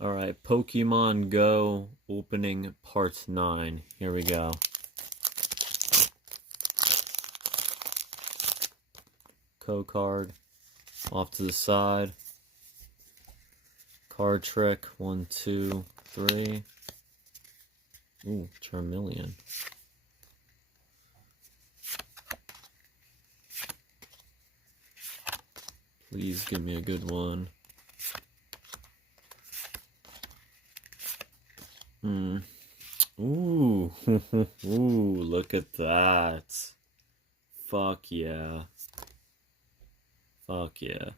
Alright, Pokemon Go opening part 9. Here we go. Card off to the side. Card trick. 1, 2, 3. Ooh, Charmeleon. Please give me a good one. Ooh, ooh, look at that. Fuck yeah. Fuck yeah.